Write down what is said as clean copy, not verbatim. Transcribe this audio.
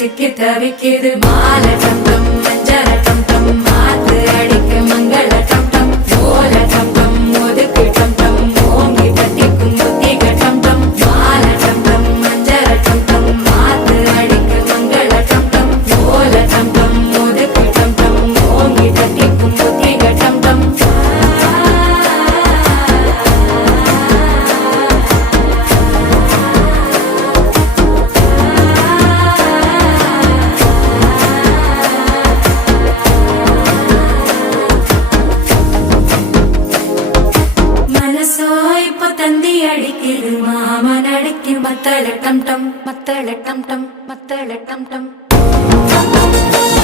சிக்கி தவிக்குது மாலை டம் டம் மஞ்சள டம் டம் மாத்து அடிக்க மங்கள டம் டம் ஓல டம் டம் ஒதுக்கு டம் டம் ஓங்கி தட்டிக்கும் புத்திக டம் டம் மாலை டம் டம் மஞ்சள டம் டம் மாத்து அடிக்க மங்கள டம் டம் ஓல டம் டம் ஒதுக்கு டம் டம் ஓங்கி தட்டிக்கும் புத்திக டம் டம் தந்தி அடிக்குது மாமன் அடிக்கு மத்தள டம் டம் மத்தள டம் டம் மத்தள டம் டம்